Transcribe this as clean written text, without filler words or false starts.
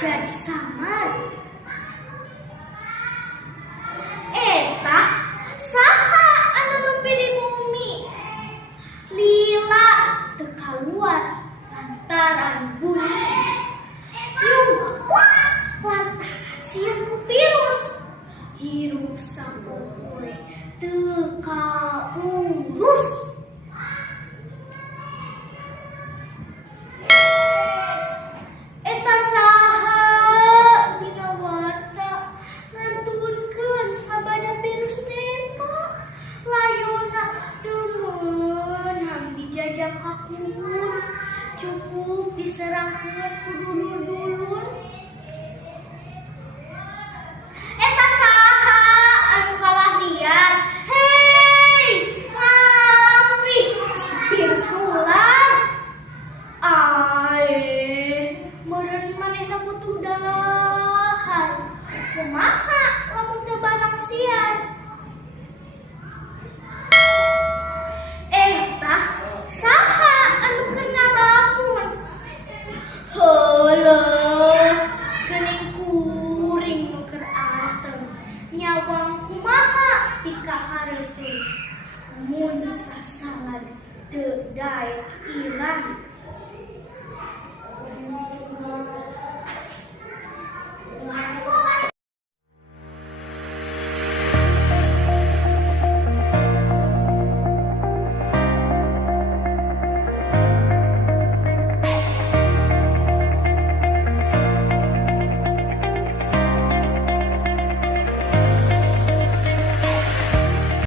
jadi samar. Eta saha anu nempi di bumi? Lila teu kaluar lantaran bunyi. Lantaran sieun ku virus. Hirup sapoe teu kaurus. Eta saha dina warta ngantunkeun sabada virus tempo. Layona teu meunang dijajak ka kubur, cukup diserangkeun ku dulur-dulur. Eta saha anu kalah liar? Hei, ngapih virus nular? Meureun manehna butuh dahar. Kumaha lamun teu barang siar? Eta saha anu keur ngalamun? Heuleuk, geuning kuring nu keur anteng. Nyawang kumaha pika hareupeun? Mun sasalad teu daek ilang.